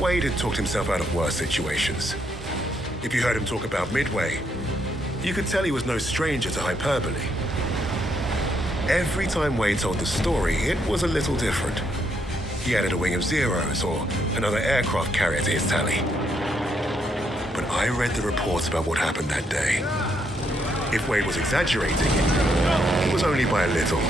Wade had talked himself out of worse situations. If you heard him talk about Midway, you could tell he was no stranger to hyperbole. Every time Wade told the story, it was a little different. He added a wing of zeros or another aircraft carrier to his tally. But I read the reports about what happened that day. If Wade was exaggerating, it was only by a little.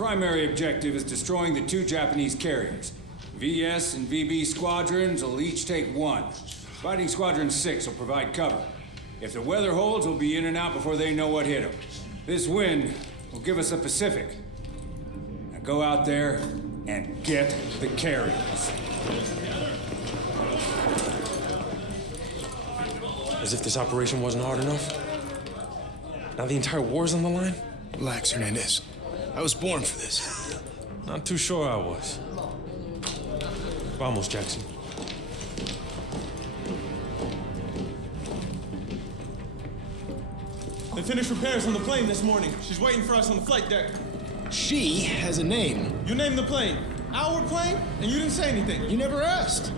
Primary objective is destroying the two Japanese carriers. VS and VB squadrons will each take one. Fighting Squadron 6 will provide cover. If the weather holds, we'll be in and out before they know what hit them. This wind will give us the Pacific. Now go out there and get the carriers. As if this operation wasn't hard enough. Now the entire war's on the line? Relax, Hernandez. I was born for this. Not too sure I was. Vamos, Jackson. They finished repairs on the plane this morning. She's waiting for us on the flight deck. She has a name. You named the plane. Our plane? And you didn't say anything. You never asked.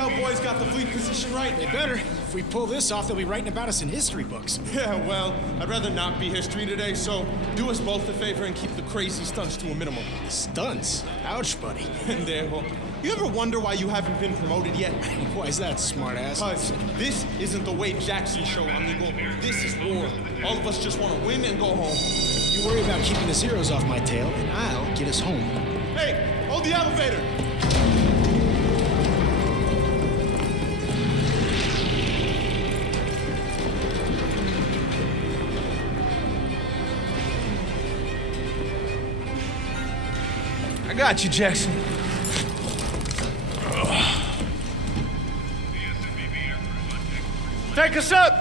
Think the boys got the fleet position right? They better. If we pull this off, they'll be writing about us in history books. Yeah, well, I'd rather not be history today, so do us both a favor and keep the crazy stunts to a minimum. Stunts? Ouch, buddy. Pendejo. You ever wonder why you haven't been promoted yet? Why is that, smartass? Cuz this isn't the Wade Jackson show, amigo. This is war. All of us just want to win and go home. You worry about keeping the zeros off my tail, and I'll get us home. Hey, hold the elevator. Got you, Jackson. Take us up!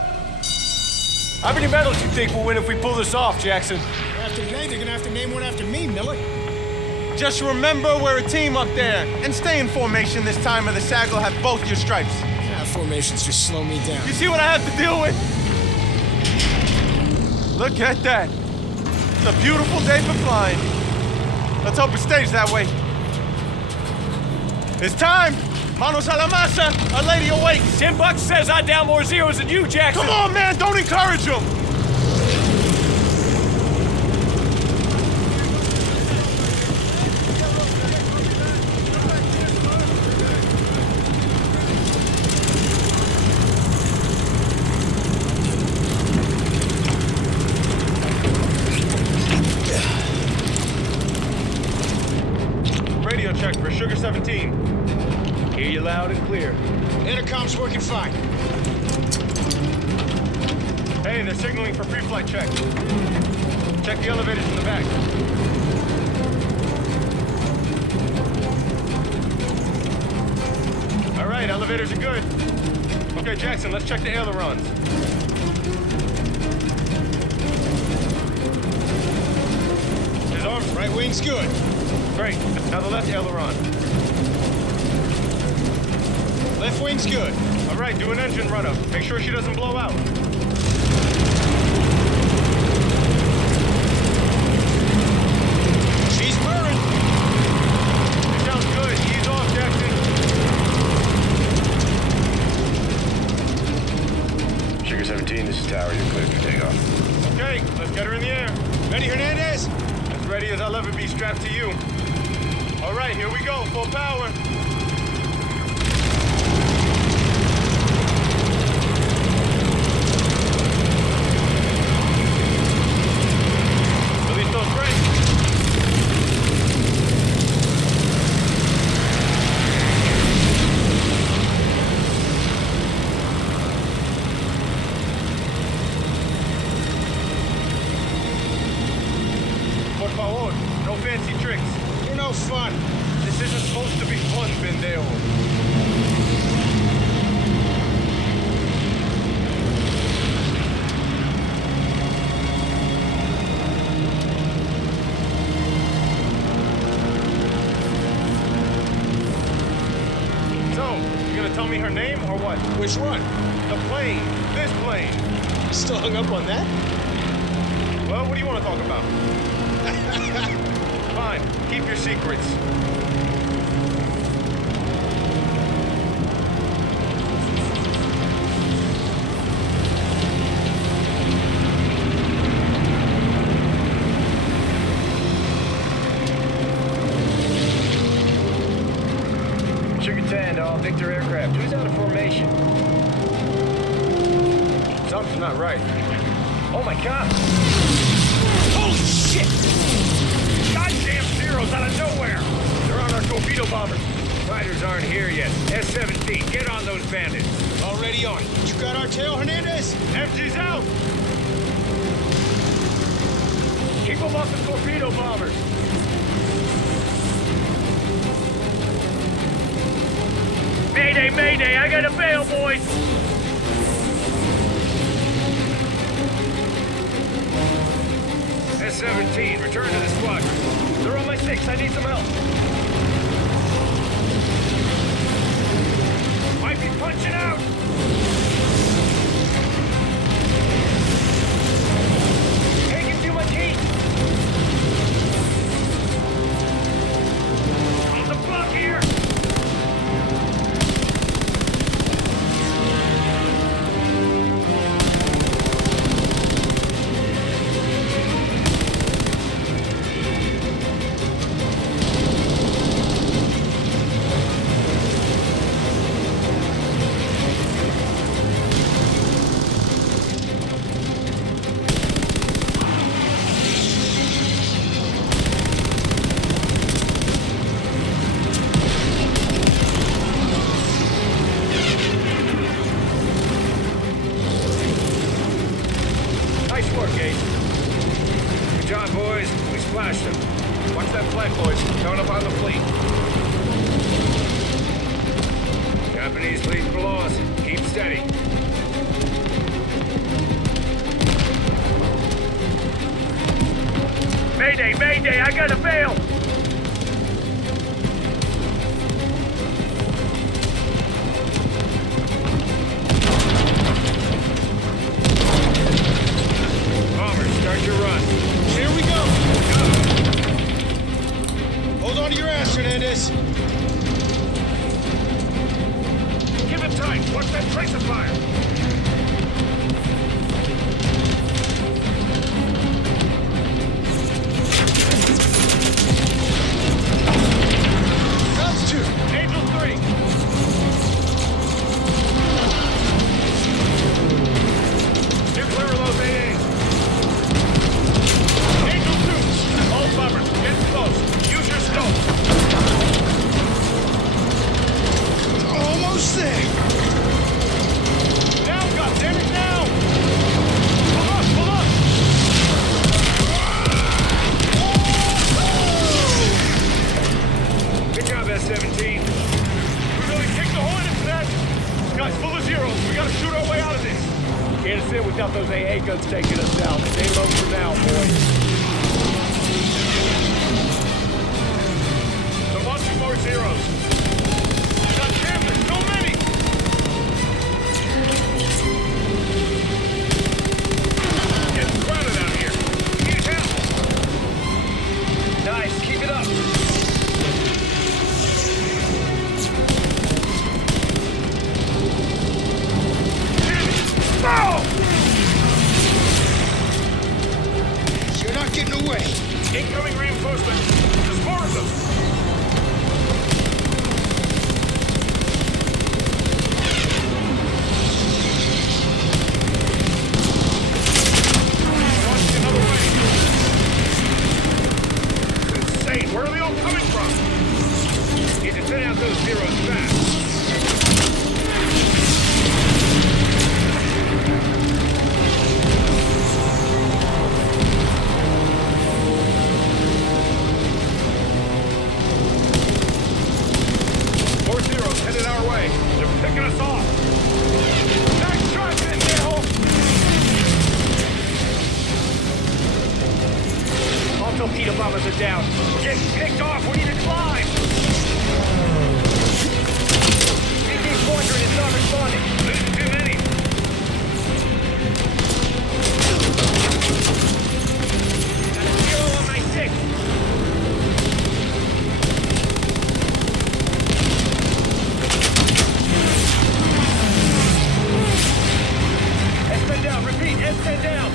How many medals do you think we'll win if we pull this off, Jackson? After today, they're gonna have to name one after me, Miller. Just remember we're a team up there. And stay in formation this time or the SAG will have both your stripes. Ah, formations just slow me down. You see what I have to deal with? Look at that. It's a beautiful day for flying. Let's hope it stays that way. It's time. Manos a la masa. Our lady awakes. Ten bucks says I down more zeros than you, Jackson. Come on, man. Don't encourage him. Right, elevators are good. Okay, Jackson, let's check the ailerons. His arms Right wing's good. great. Now the left aileron. Left wing's good. All right, do an engine run up. Make sure she doesn't blow out. Let's get her in the air. Ready, Hernandez? As ready as I'll ever be strapped to you. All right, here we go. Full power. What? Which one? The plane. This plane. Still hung up on that? Well, what do you want to talk about? Fine. Keep your secrets. Sugar 10 to all Victor aircraft. Who's out of formation? Something's not right. Oh my god! Holy shit! Goddamn Zeros out of nowhere! They're on our torpedo bombers. Fighters aren't here yet. S-17, get on those bandits. Already on. You got our tail, Hernandez? MG's out! Keep them off the torpedo bombers. Mayday, mayday, I got a bail, boys! S-17, return to the squadron. They're on my six, I need some help. Might be punching out! Steady. Mayday, mayday, I got a bail! 17. We're gonna kick the it that. Guys, full of zeros. We gotta shoot our way out of this. Can't sit without those AA guns taking us down. Stay low for now, boys. So watch more zeros. Incoming reinforcements. down. We're getting picked off. We need to climb. PT Squadron is not responding. Losing too many. Got a zero on my six. S10 down. Repeat, S10 down.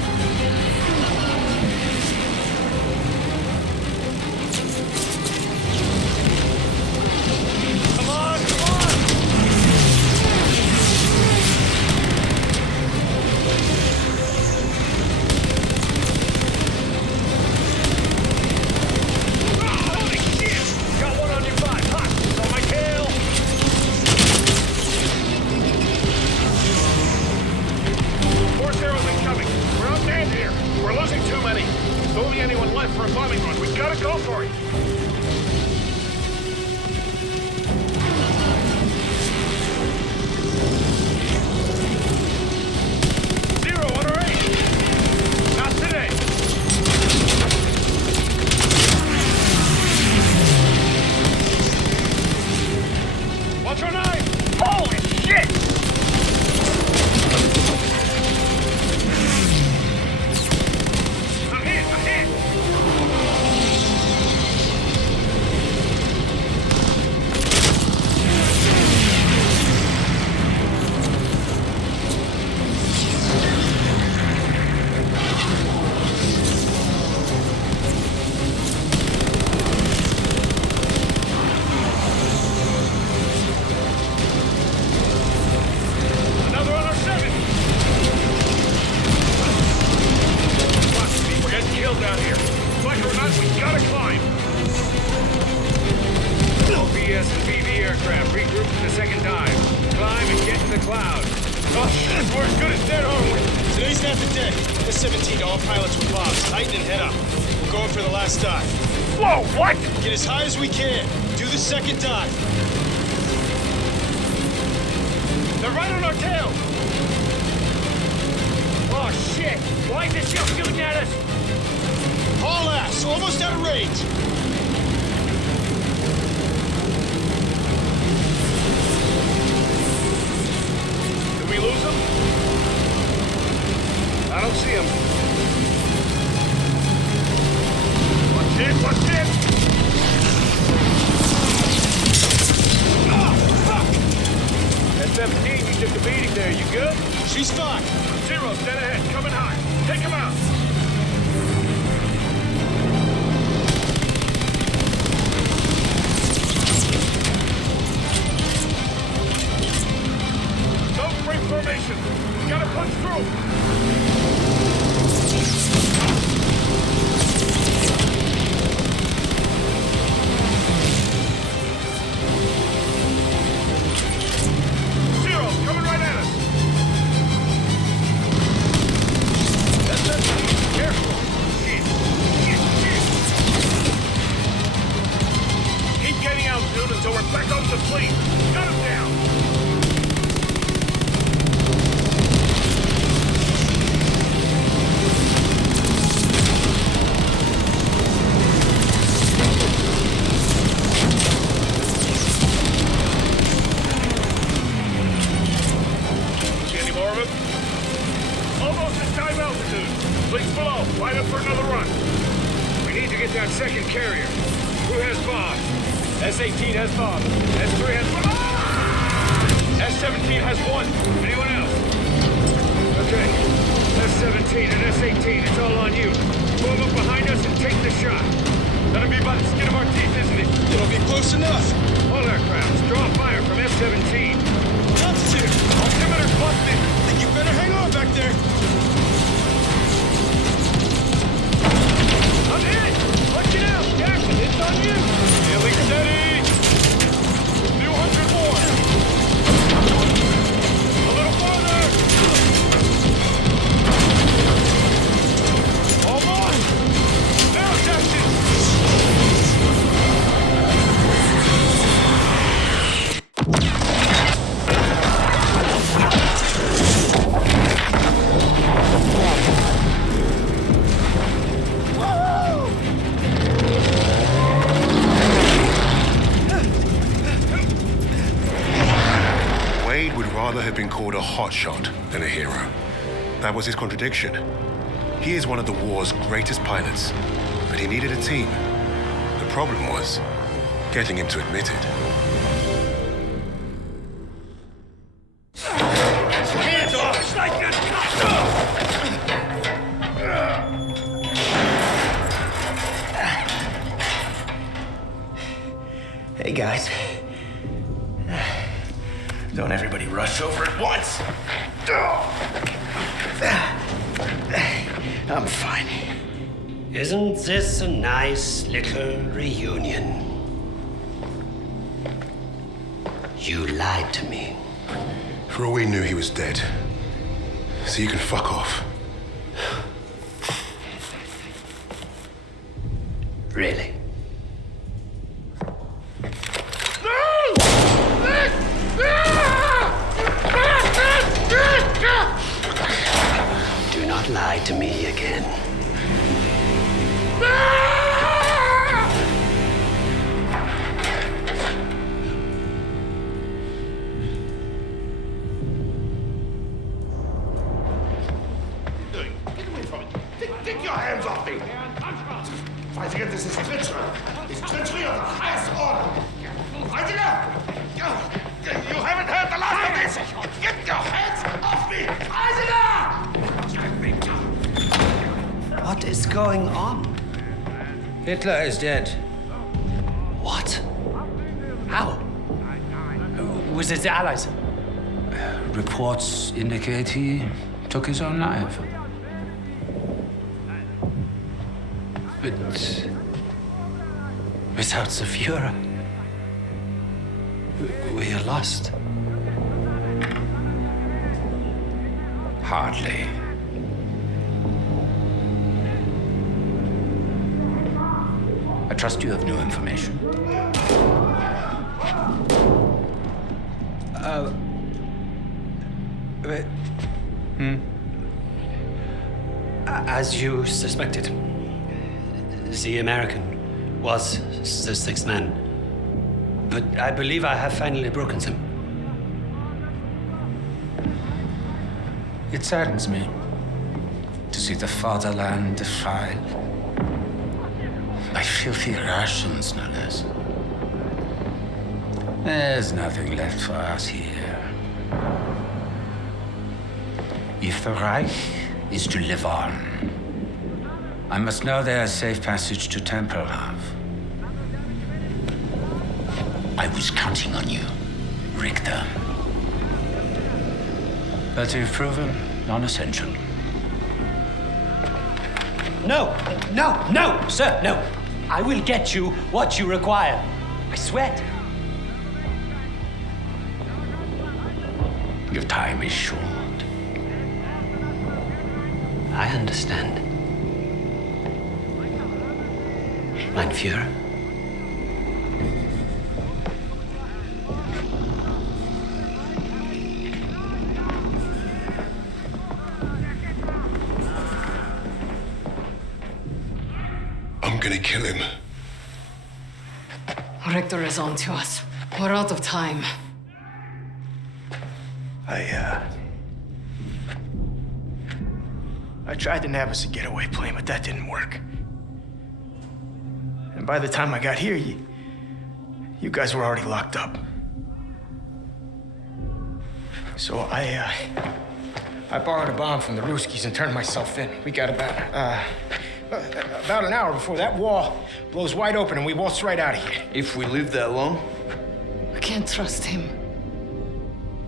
Whoa, what? Get as high as we can. Do the second dive. They're right on our tail. Oh, shit. Why is this ship shooting at us? Haul ass. Almost out of range. Did we lose him? I don't see him. Watch it, watch it! Ah, fuck! S-17, you took the beating there. You good? She's fine. Zero, dead ahead, coming high. Take him out. Fleet. Cut him one. Anyone else? Okay. S-17 and S-18, it's all on you. Move up behind us and take the shot. That'll be by the skin of our teeth, isn't it? It'll be close enough. All aircraft, draw fire from S-17. Altitude. Altimeter's busted. Think you better hang on back there. I'm hit! Watch it out! Jackson, it's on you! Feeling steady! New hundred more! あっ! Hotshot than a hero. That was his contradiction. He is one of the war's greatest pilots, but he needed a team. The problem was getting him to admit it. Rush over at once. I'm fine. Isn't this a nice little reunion? You lied to me. For all we knew, he was dead. So you can fuck off. Really? Do not lie to me again. Take your hands off me. Fighting against this is treachery. It's treachery of the highest order. Going on? Hitler is dead. What? How? Was it the Allies? Uh, reports indicate he took his own life. But without the Fuhrer, we are lost. Hardly. I trust you have new information. Uh, wait. Hmm? As you suspected, the American was the sixth man. But I believe I have finally broken them. It saddens me to see the fatherland defiled by filthy Russians, no less. There's nothing left for us here. If the Reich is to live on, I must know there's safe passage to Tempelhof. I was counting on you, Richter. But you've proven non-essential. No, no, no, sir, no. I will get you what you require. I sweat. Your time is short. I understand. Mein Führer. Is on to us. We're out of time. I, uh. I tried to nab us a getaway plane, but that didn't work. And by the time I got here, you. You guys were already locked up. So I, uh. I borrowed a bomb from the Ruskies and turned myself in. We got about, uh. About an hour before that wall blows wide open and we waltz right out of here. If we live that long? We can't trust him.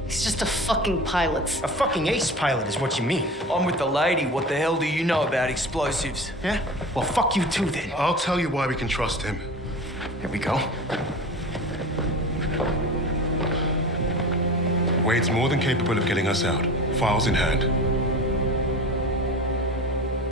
He's just a fucking pilot. A fucking ace pilot is what you mean. I'm with the lady. What the hell do you know about explosives? Yeah? Well, fuck you too then. I'll tell you why we can trust him. Here we go. Wade's more than capable of getting us out, files in hand.